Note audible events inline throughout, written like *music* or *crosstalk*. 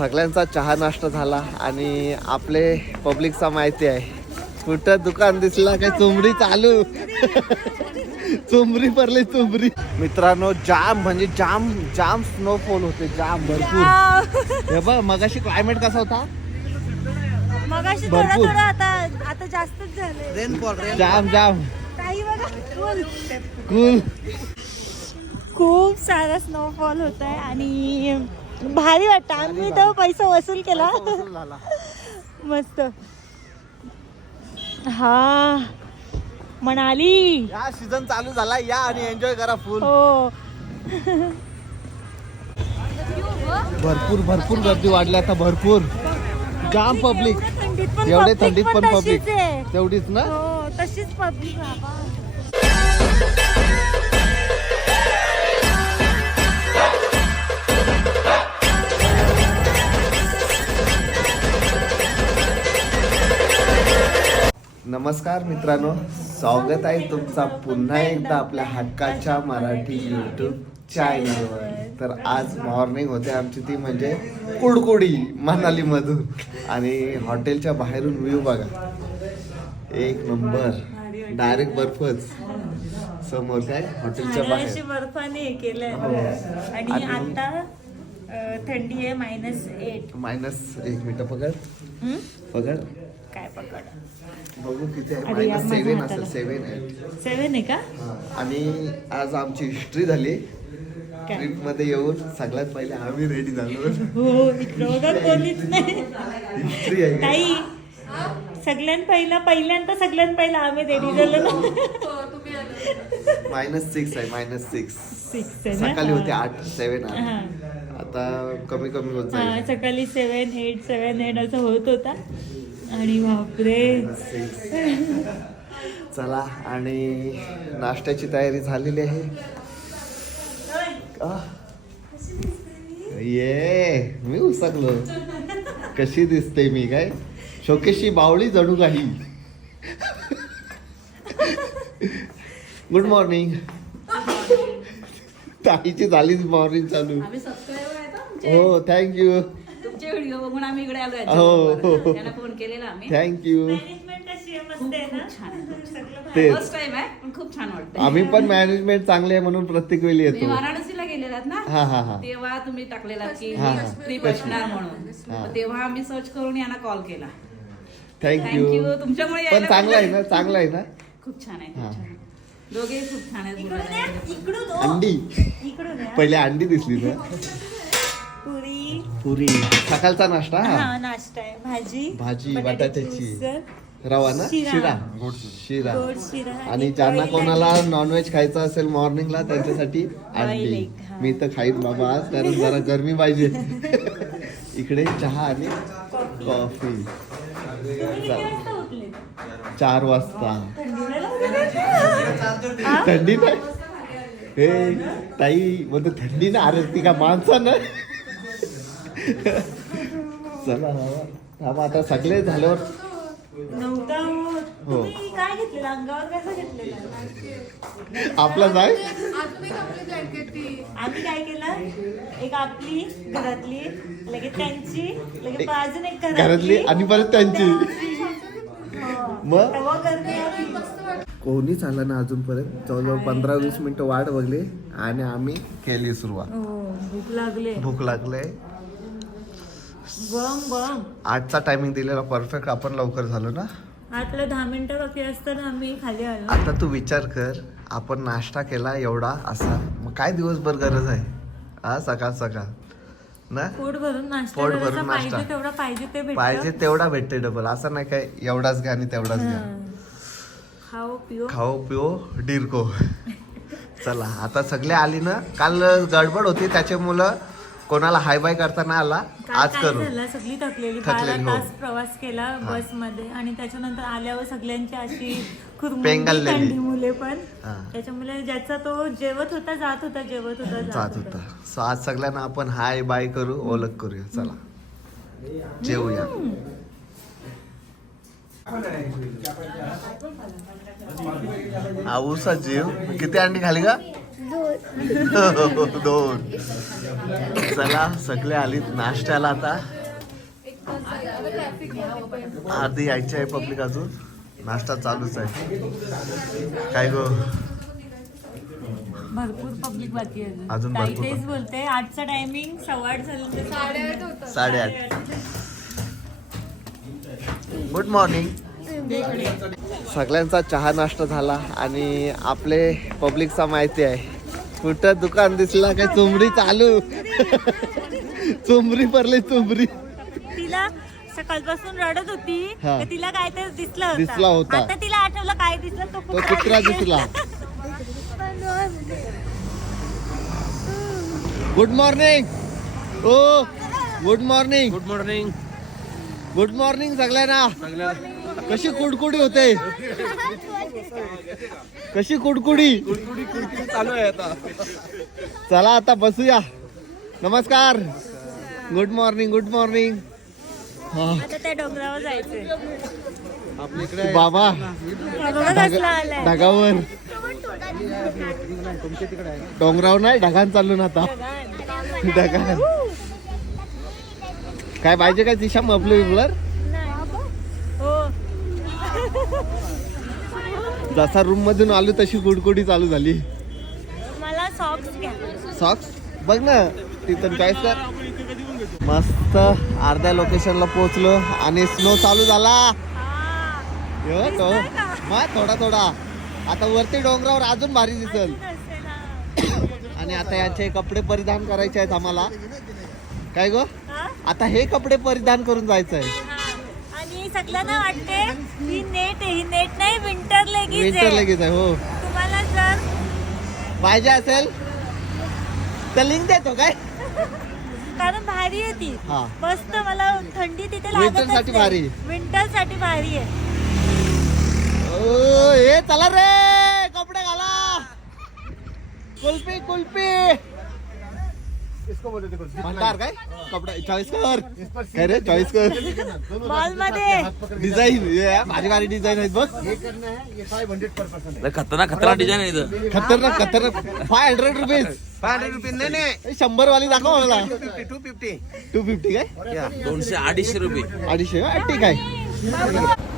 सगळ्यांचा चहा नाश्ता झाला आणि आपले पब्लिकचा माहिती आहे. कुठं दुकान दिसला काय चुमरी चालू? चुमरी पडली चुमरी मित्रांनो जाम म्हणजे जाम जाम स्नोफॉल होते जाम भरपूर. हे बघ मगाशी क्लायमेट कसा होता? मगाशी थोडं भरपूर. थोडं आता आता जास्तच झालंय. रेनफॉल रेन जाम जाम. काही बघा फुल. कूल खूप सारा स्नोफॉल होत आहे आणि भारी वाटतं. आम्ही तर पैसा वसूल केला. *laughs* मस्त. हा. मनाली. या सीझन चालू झाला या आणि एन्जॉय करा फुल हो. भरपूर भरपूर गर्दी वाढली आता भरपूर. जाम पब्लिक एवढे थंडीत पण पब्लिक. तेवढीच ना? हो तशीच पब्लिक नमस्कार मित्रांनो स्वागत आहे तुमचा पुन्हा एकदा आपल्या हक्काच्या मराठी यूट्यूब चॅनलवर तर आज मॉर्निंग होते आमची ती म्हणजे कुडकुडी मनाली मधून आणि हॉटेलच्या बाहेरून व्ह्यू बघा. एक नंबर डायरेक्ट बर्फच. समोर काय? हॉटेलच्या बाहेर. बर्फाने हे केलंय. हो. आणि आता थंडी आहे मायनस एट मायनस एक मिनिट पकड. पकड. काय पकड? बघू किती आहे. अरे यार, मायनस माझ्या सेवन असेल हाताला. सेवन आहे. सेवन आहे का? हा. आणि आज आमची हिस्ट्री झाली. काय? ट्रिपमध्ये येऊन सगळ्यात पहिले आम्ही रेडी झालो. हो इकडं बघा कोणीच नाही. हिस्ट्री आहे. ताई सगळ्यात पहिला पहिल्यांदा सगळ्यात पहिला आम्ही रेडी झालो ना. मायनस सिक्स आहे मायनस सिक्स आहे ना? सकाळी होते आठ सेवन हा. आता कमी कमी होत हा, जाईल. सकाळी सेवन एट सेवन एट असं होत होता. आणि बापरे. चला आणि नाश्त्याची तयारी झालेली आहे. ये मी उसकलो कशी दिसते मी काय? शोकेशी बावळी जणू काही. गुड मॉर्निंग ताईची झालीच मॉर्निंग चालू. आम्ही सबस्क्राईबर आहेत हं थँक्यू व्हिडिओ बघून आम्ही इकडे आलो हो. त्यांना फोन केलेला आम्ही थँक्यू मॅनेजमेंट कशी आहे मस्त आहे ना छान आहे. सगळं भारी. तेच फर्स्ट टाइम आहे पण खूप छान वाटतं आम्ही पण मॅनेजमेंट चांगले आहे म्हणून प्रत्येक वेळी मी येतो वाराणसीला गेलेलात ना हा हा हा तेव्हा तुम्ही टाकलेला की हा, हा. ट्रिप असणार म्हणून हा. मग तेव्हा आम्ही सर्च करून यांना कॉल केला थँक्यू थँक्यू तुमच्यामुळे पण यायला चांगलं आहे ना. चांगलं आहे ना खूप छान आहे हा. खूप छान दोघे खूप छान आहेत इकडून बोलायला. या, इकडून. अंडी इकडून या. पहिले अंडी दिसली ना पुरी पुरी. सकाळचा नाश्ता हा? नाश्ता आहे. भाजी भाजी, बटाट्याची रवा ना? शिरा. शिरा. शिरा. गोड शिरा आणि ज्यांना कोणाला. नॉनव्हेज खायचं असेल मॉर्निंगला त्यांच्यासाठी अंडी. egg, हा. मी तर खाईन बाबा आज कारण जरा गरमी पाहिजे. इकडे चहा आणि कॉफी. तुम्ही किती वाजता उठले? चार वाजता. थंडीला? हा? थंडी नाही? हे ताई म्हणतो थंडी ना अरे ती का माणसं ना? चला बाबा आता सगळे झाल्यावर. हो. तुम्ही काय घेतलेलं? अंगावर कसं घेतलेलं? आपला जाय. आम्ही काय केलं? एक आपली घरातली लगेच त्यांची लगेच एक अजून एक घरातली. आणि परत त्यांची. हो. मग? कोणीच आलं ना अजूनपर्यंत जवळजवळ पंधरा वीस मिनिटं वाट बघली आणि आम्ही केली सुरुवात. हो भूक लागले. भूक लागले. बम बम. आठचा टायमिंग दिलेला परफेक्ट आपण लवकर झालो ना? दहा मिनिटं बाकी असताना आम्ही खाली आलो. आता तू विचार कर आपण नाश्ता केला एवढा असा. मग काय दिवसभर गरज आहे? हा सकाळ सकाळ. ना? पोट भरून नाश्ता पोट करायचा, भरून पाहिजे. तेवढा पाहिजे ते भेटतं. पाहिजे तेवढा भेटते डबल असं नाही काय एवढाच घ्या आणि तेवढाच घ्या. खाओ पिओ. खाओ पिओ डिरको. चला आता सगळे आली ना? काल गडबड होती त्याचे मुलं कोणाला हाय बाय करताना आला काल आज काय करू. झालं? सगळी थकलेली. थकलेली, हो. तास प्रवास केला बसमध्ये आणि त्याच्यानंतर आल्यावर सगळ्यांची अशी पेंगाललेली. काढली मुले पण. हा. त्याच्यामुळे ज्याचा तो जेवत होता जात होता जेवत होता जात होता. सो आज सगळ्यांना आपण हाय बाय करू ओळख करूया. चला. जेवूया. आऊसा जीव. किती अंडी खाली का दोन. चला सगळे आलीत नाश्त्याला आता. अर्धी यायची आहे पब्लिक अजून. नाश्ता चालूच आहे. काय गो? भरपूर पब्लिक बाकी आहे अजून. भरपूर तेच बोलते आठचं टायमिंग सव्वा आठ झालं तर साडेआठ होतं. साडेआठ. गुड मॉर्निंग सगळ्यांचा चहा नाश्ता झाला आणि आपले पब्लिकचा माहिती आहे. कुठं दुकान दिसला काय? चुमरी चालू. चुमरी पडली चुमरी. तिला सकाळपासून रडत होती हा. तिला काय तर दिसलं होतं. दिसला होता. आता तिला आठवलं काय दिसलं तो तो कुत्रा दिसला. Good morning oh good morning good morning good morning सगळ्यांना. कशी कुडकुडी होते? कशी कुडकुडी? चालू आहे आता चला आता बसूया. नमस्कार. गुड मॉर्निंग गुड मॉर्निंग आता त्या डोंगरावर जायचंय. बाबा. ढगावर. डोंगरावर नाही ढगान चालून आता. ढगान. काय पाहिजे काय दिशा मफलर विफलर हो जसा रूम मधून आलो तशी कुडकुडी चालू झाली. मला सॉक्स घ्या. सॉक्स बघ ना तिथं चॉईस कर मस्त अर्ध्या लोकेशनला पोहोचलो आणि स्नो चालू झाला. हा. यो तो. मग थोडा थोडा. आता वरती डोंगरावर अजून भारी दिसल. आणि आता याचे कपडे परिधान करायचे आहेत आम्हाला. काय गो? आता हे कपडे परिधान करून जायचं आहे. आणि सगळ्यांना वाटते ही नेट आहे ही नेट नाही विंटर लेगीज विंटर आहे लगेच आहे हो. तुम्हाला जर पाहिजे असेल तर लिंक देतो काय? कारण भारी आहे ती. हा. मस्त मला थंडी तिथे Winter लागत साठी भारी. विंटरसाठी भारी आहे. ओ हे चला रे कपडे घाला. कुल्फी कुल्फी. म्हणणार काय कपडे चॉईस कर। काय रे चॉईस कर। मॉलमध्ये डिझाईन भारी भारी डिझाईन आहेत बघ खतरनाक खतरनाक डिझाईन आहे खतरनाक खतरनाक। Five hundred rupees five hundred रुपये नाही नाही। शंभर वाली दाखव मला। टू फिफ्टी टू फिफ्टी काय दोनशे अडीचशे रुपये। अडीचशे ठीक आहे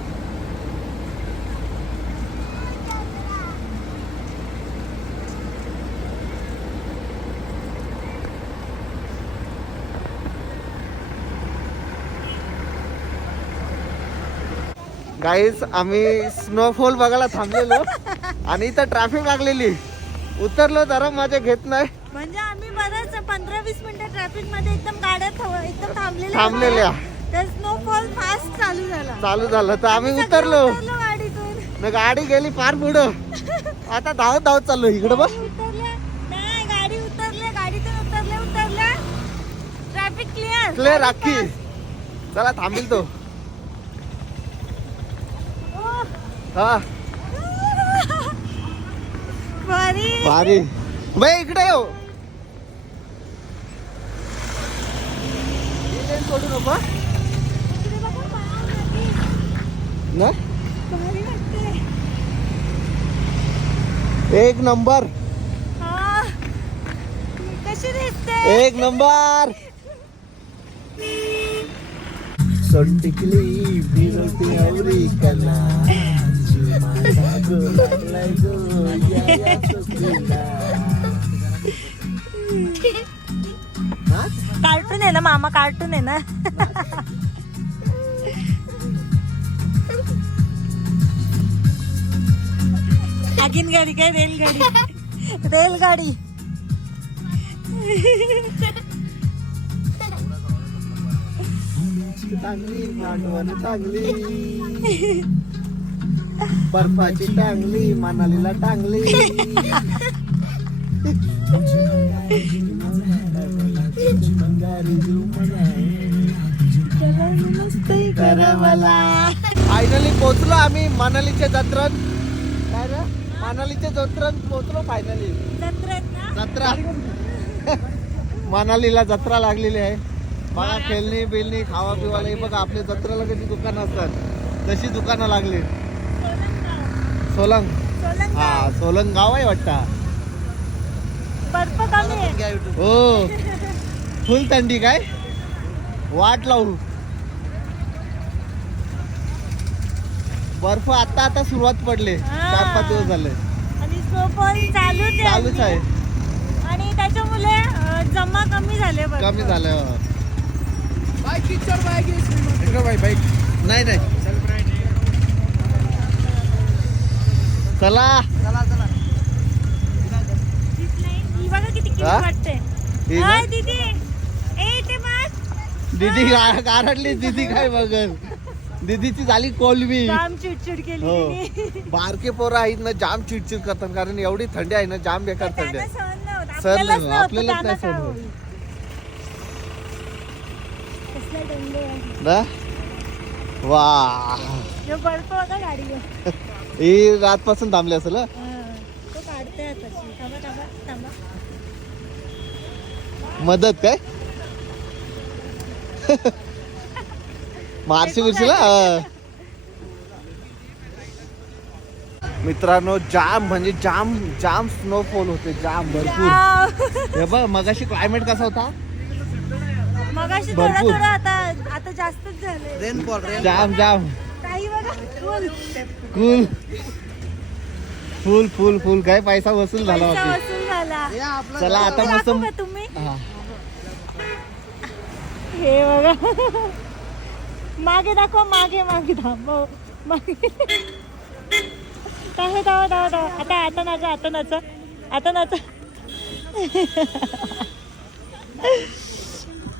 गाईज आम्ही स्नोफॉल बघायला थांबलेलो. आणि इथं ट्रॅफिक लागलेली. उतरलो जरा मजा घेत नाही. म्हणजे आम्ही बरंच पंधरा वीस मिनिटं ट्रॅफिकमध्ये एकदम गाड्या थांब- एकदम थांबलेल्या थांबलेल्या. होत्या. तर स्नोफॉल फास्ट चालू झाला. चालू झालं. तर आम्ही सगळे उतरलो. उतरलो गाडीतून. गाडी गेली फार पुढं. आता धावत धावत चाललो इकडं बघ. गाडी उतरल्या. नाही गाडी उतरल्या. गाडीतून उतरल्या उतरल्या. Traffic clear clear Rakhi. चला थांबील तो. हा. भारी. भारी. बाई इकडे येऊ. ही सोडू नको. ना? एक नंबर. हा. एक नंबर. सोंटिकली फिरते आवरी कला कार्टून आहे ना मामा कार्टून आहे ना आगीन गाडी काय रेलगाडी रेलगाडी चांगली मांडवण चांगली बर्फाची टांगली मनालीला टांगली. फायनली पोहोचलो आम्ही मनालीच्या जत्रण काय रे? मनालीच्या जत्रण पोहोचलो फायनली जत्रेत ना? जत्रा. मनालीला जत्रा लागलेली आहे. बघा खेळणी बिलणी खावा पिवाला हे बघा आपल्या जत्रेला कशी दुकानं असतात. तशी दुकानं लागली. सोलंग. हा सोलंग गाव आहे वाटतं. बर्फ कमी आहे. हो. फुल थंडी काय? वाट लावू. बर्फ आता आता सुरुवात पडले. हा. चार पाच दिवस झाले. आणि स्नोफॉल चालूच आहे चालूच आहे. आणि त्याच्यामुळे अं, जमा कमी झाले बर्फ. कमी झालं नाही नाही. चला. बघा किती cute? वाटते ना? हाय दीदी. ए ते बघ दीदी गा- गारडली दीदी काय बघल? दीदीची झाली कोलबी काम चिडचिड केली हो. बारके पोरं आहेत ना जाम चिडचिड करतात कारण एवढी थंडी आहे ना जाम बेकार थंडी आहे. सहन आपल्यालाच नाही. ना? वा. बर्फ गाडीवर. *laughs* ही रातपासून थांबली असेल हं? तो काढते आता. थांबा थांबा थांबा. मदत काय? *laughs* मारशी बिरशीला? हं. मित्रांनो जाम म्हणजे जाम जाम स्नोफॉल होते जाम भरपूर. हे बघ मगाशी क्लायमेट कसा होता? मगाशी थोडा भरपूर. थोडा आता आता जास्तच झाले जाम जाम. काही बघा. फुल. फुल फुल फुल. काय पैसा वसूल झाला होता वसूल झाला. चला आता मस्त तुम्ही? हा. बघा. मागे दाखवा मागे मागे थांबव. मागे. धावा धावा धावा धावा आता आता नाचा आता नाचा. आता नाचा.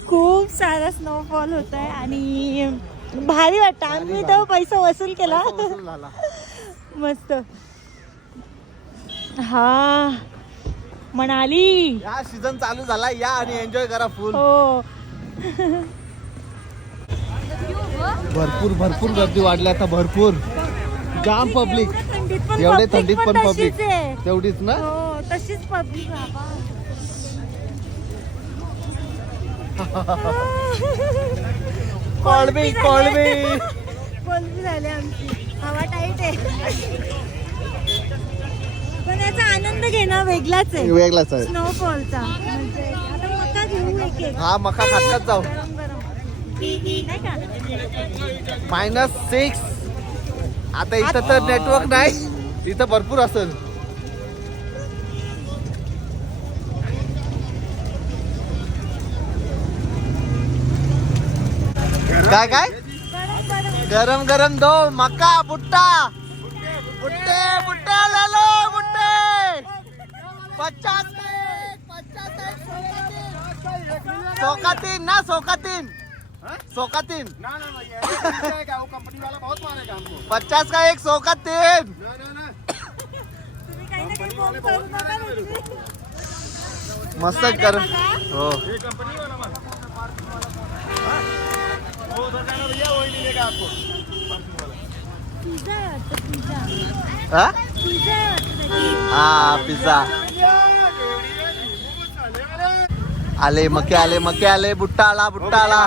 खूप सारा स्नोफॉल होत आहे आणि भारी वाटतं. आम्ही तर पैसा वसूल केला. *laughs* मस्त. हा. म्हणाली या सीझन चालू झाला. या आणि एन्जॉय करा फुल हो. भरपूर भरपूर गर्दी वाढली आता भरपूर. जाम पब्लिक एवढे थंडीत पण पब्लिक. तेवढीच ना? हो तशीच पब्लिक *laughs* कोळंबी, कोळंबी. कोलबी झाली आमची. हवा टाईट आहे. पण याचा आनंद घेणं वेगळाच आहे. वेगळाच आहे. स्नोफॉलचा म्हणजे आता मका घेऊ एक एक. हा मका खात जाऊ. गरम गरम. नाही का? मायनस सिक्स आता इथं तर नेटवर्क नाही. इथं भरपूर असेल. काय काय? गरम गरम गरम गरम दो मका बुट्टा. बुट्टे बुट्टे ले लो बुट्टे. पचास. का एक, पचास का एक, सौ का तीन ना सौ का तीन सौ का तीन पचास का एक सौ का तीन तुम्ही काही ना काही फोन करू नका हो? पिझ्झा. हा आले मके आले मके आले बुट्टा आला बुट्टा आला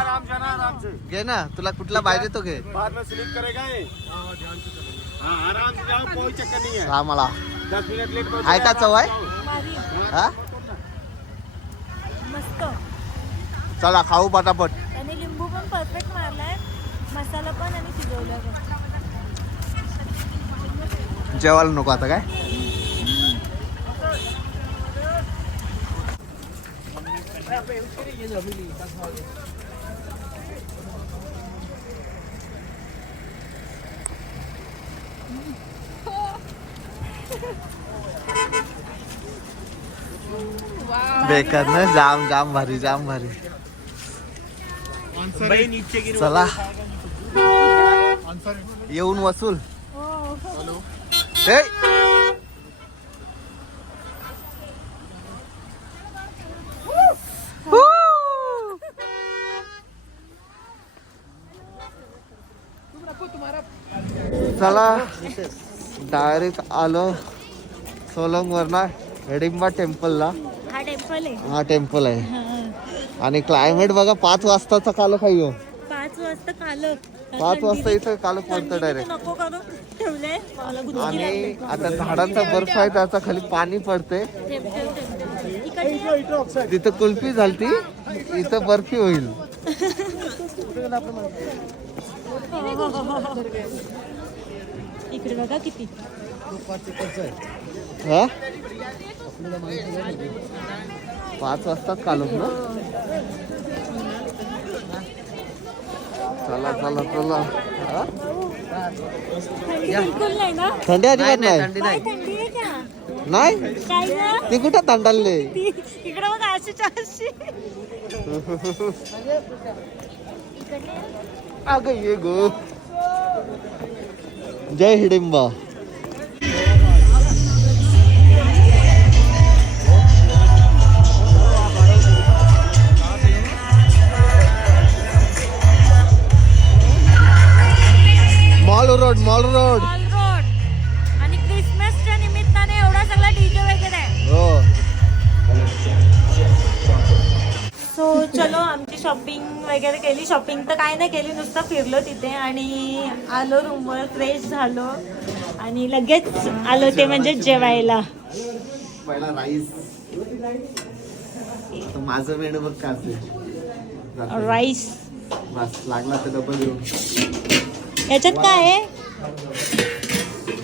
घे ना तुला कुठला बाहेर येतो घे. बाद में स्लिप करेगा ये हाँ आराम से जाओ कोई चक्कर नहीं है हा मला. दस मिनट लेट पहुंच आहे का चव आहे? हा? मस्त. चला खाऊ पटापट. त्याने लिंबू पण परफेक्ट मारलाय मसाला पण आणि शिजवलं पण जेवायला नको आता काय? बेकार ना जाम जाम भारी जाम भारी. चला. येऊन वसूल. हो हे. चला. डायरेक्ट आलो सोलंग वरना हिडिंबा टेम्पलला. हा टेम्पल आहे. हा टेम्पल आहे. हा. आणि क्लायमेट बघा पाच वाजताचा कालो खाई हो. पाच वाजता कालक पाच वाजता इथं कालो पडतं डायरेक्ट आणि. आता झाडांचा बर्फ आहे त्याचा खाली पाणी पडते तिथं कुल्फी झालती इथं बर्फी होईल. इकडे बघा किती. हा? पाच वाजताच कालून ना? चला चला चला. हा? थंडी बिलकुल नाही ना थंडी अजिबात नाही काय थंडी आहे का? नाही? ती कुठं अशी अगं ये गो. जय Hidimba. Mall road mall road. Mall road. आणि क्रिसमसच्या निमित्ताने एवढा सगळा डीजे वगैरे हो. सो चलो आमची शॉपिंग वगैरे केली. शॉपिंग तर काय नाही केली नुसतं फिरलो तिथे आणि आलो रूमवर फ्रेश झालो. आणि लगेच आलो ते म्हणजे जेवायला. पहिला राईस माझं मेनू बघ का राईस बस लागला तर डबल येऊ याच्यात काय आहे?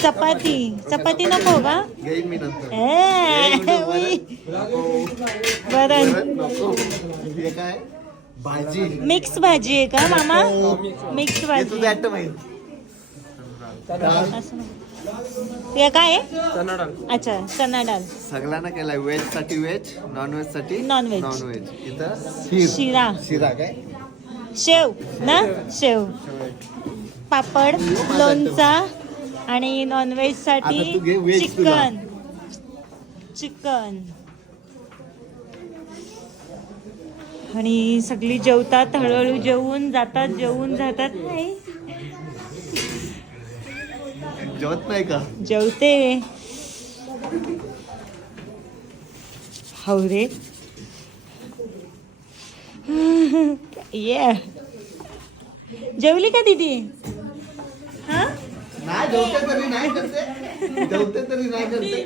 चपाती. चपाती नको का? हे भाजी मिक्स भाजी आहे का मामा? मिक्स भाजी. हे काय आहे? अच्छा चना डाळ. सगळ्यांना केलाय व्हेजसाठी व्हेज नॉन व्हेजसाठी. नॉन व्हेज इथं खीर शिरा. शिरा काय? शेव ना? शेव. पापड लोणचा आणि नॉनव्हेजसाठी आता तू घे veg तुला. चिकन. चिकन. आणि सगळी जेवतात हळूहळू जेवून जातात जेवून जातात. नाही. जेवत नाही का? जेवते. हवरे ये *laughs* जेवली का दीदी? हा नाही जेवते तरी नाही करते. जेवते तरी नाही करते.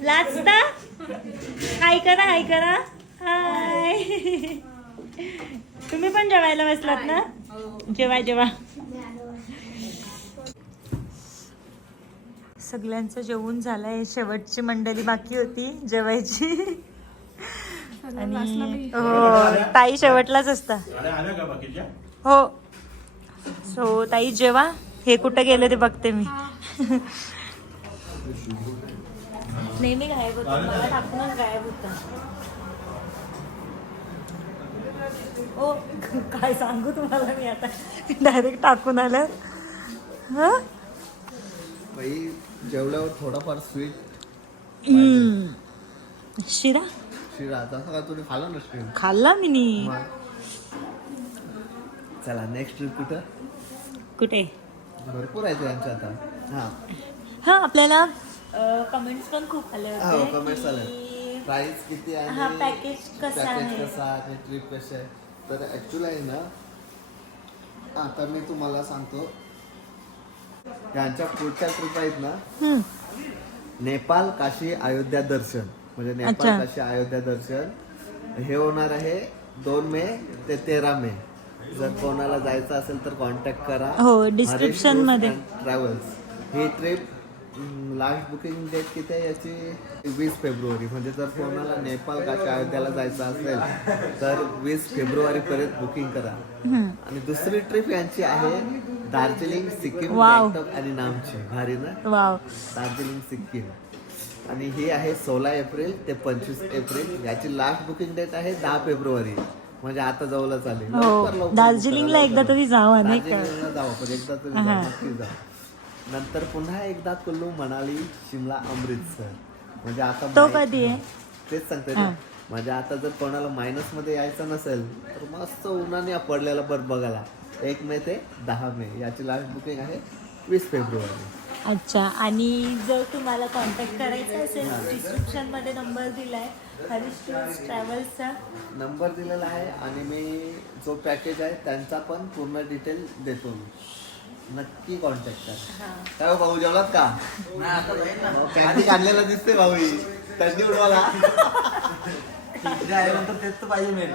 लाचता हाय करा हाय करा. हाय. तुम्ही पण जेवायला बसलात ना? जेवा जेवा. सगळ्यांचं जेवून झालंय. शेवटची मंडळी बाकी होती जेवायची. आणि हो ताई शेवटलाच असता. हो. सो ताई जेवा. हे कुठं गेले ते बघते मी. नेहमी गायब होता. मला टाकूनच गायब होता. ओ काय सांगू तुम्हाला मी आता? डायरेक्ट टाकून आलं हा? जेवल्यावर थोडाफार स्वीट हम्म. शिरा? शिरा तसं का तुम्ही खाल्ला नसतील खाल्ला मी नी. चला नेक्स्ट ट्रिप कुठं कुठे भरपूर आहे त्यांच्या आता हा हा आपल्याला कमेंट्स पण खूप आले हो होते कमेंट्स आले की प्राइस किती आहे हा पॅकेज कसं पॅकेज आहे कसं आहे ट्रिप कशी आहे तर ॲक्च्युली आहे ना आता मी तुम्हाला सांगतो यांच्या पुढच्या ट्रिप आहेत ना हम्म. नेपाळ काशी अयोध्या दर्शन म्हणजे नेपाळ. काशी अयोध्या दर्शन. हे होणार आहे दोन मे ते तेरा मे. जर कोणाला जायचं असेल तर कॉन्टॅक्ट करा. हो, description मध्ये. ट्रॅव्हल्स ही ट्रिप लास्ट बुकिंग डेट किती आहे याची? वीस फेब्रुवारी. म्हणजे जर कोणाला नेपाळ काशी अयोध्याला जायचं असेल तर वीस फेब्रुवारी पर्यंत बुकिंग करा. आणि दुसरी ट्रिप यांची आहे दार्जिलिंग सिक्कीम आणि नामची. भारी ना? दार्जिलिंग सिक्कीम. आणि ही आहे सोळा एप्रिल ते पंचवीस एप्रिल. याची लास्ट बुकिंग डेट आहे दहा फेब्रुवारी. म्हणजे आता जवळच आली. हो. लवकर लवकर दार्जिलिंगला. एकदा तरी जावा नाही का? दार्जिलिंगला जाऊ पण एकदा तरी हा. जाऊ नक्की जा. नंतर पुन्हा एकदा कुल्लू मनाली शिमला अमृतसर. म्हणजे आता तो कधी आहे? तेच सांगते. ना. म्हणजे आता जर कोणाला मायनसमध्ये यायचं नसेल तर मस्त उन्हाने पडलेला बर्फ बघायला. एक मे ते दहा मे. याची लास्ट बुकिंग आहे वीस फेब्रुवारी. अच्छा आणि जर तुम्हाला कॉन्टॅक्ट करायचा असेल डिस्क्रिप्शनमध्ये नंबर दिलाय हरीश टूर्स ट्रॅव्हल्सचा नंबर दिलेला आहे आणि मी जो पॅकेज आहे त्यांचा पण पूर्ण डिटेल देतो मी. नक्की कॉन्टॅक्ट करा. काय हो भाऊ जेवलात का? कॅन्डी काढलेला दिसते भाऊ ही. थंडी उडवाला तेच तर पाहिजे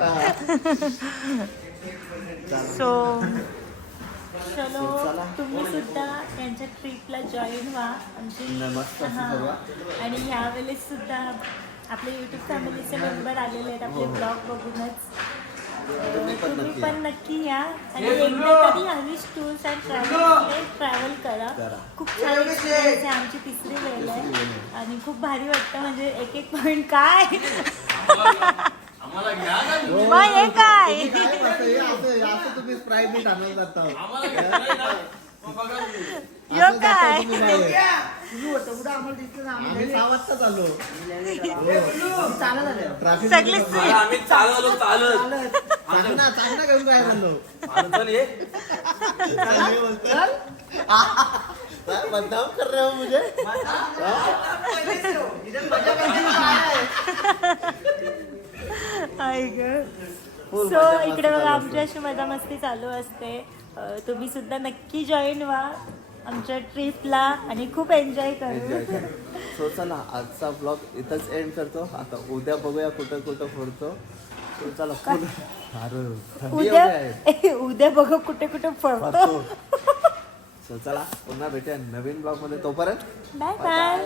सो *laughs* चलो तुम्ही सुद्धा त्यांच्या ट्रिपला जॉईन व्हा. आमची हां. आणि ह्यावेळेस सुद्धा आपले युट्यूब फॅमिलीचे मेंबर आलेले आहेत आपले ब्लॉग बघूनच. तुम्ही पण तुम्ही नक्की पण नक्की या. आणि एकदा तरी हरीश टूर्स अँड ट्रॅव्हल्सने ट्रॅव्हल करा. करा. खूप छान एक्सपिरियन्स आहे आमची तिसरी वेळ आहे. आणि खूप भारी वाटतं म्हणजे एक एक पॉईंट काय मग हे काय? असं तुम्ही स्प्राईट नीट आणत जाता. यो काय? आम्ही सहा वाजता चाललो ट्रॅफिक सगळी आम्ही चालत आलो चालत. चांगला चांगला घेऊन काय चाललो चल ये काय बदनाम कर रहे हो मुझे? सो इकडे बघा आमची अशी मजा मस्ती चालू असते. तुम्ही सुद्धा नक्की जॉईन व्हा आमच्या ट्रिपला आणि खूप एन्जॉय करू. सो चला आजचा ब्लॉग इथंच एंड करतो. आता उद्या बघूया कुठं कुठं फोडतो. चला उद्या आहे. उद्या बघू कुठे कुठे पडतो सो चला पुन्हा भेटूया नवीन ब्लॉगमध्ये. तोपर्यंत बाय बाय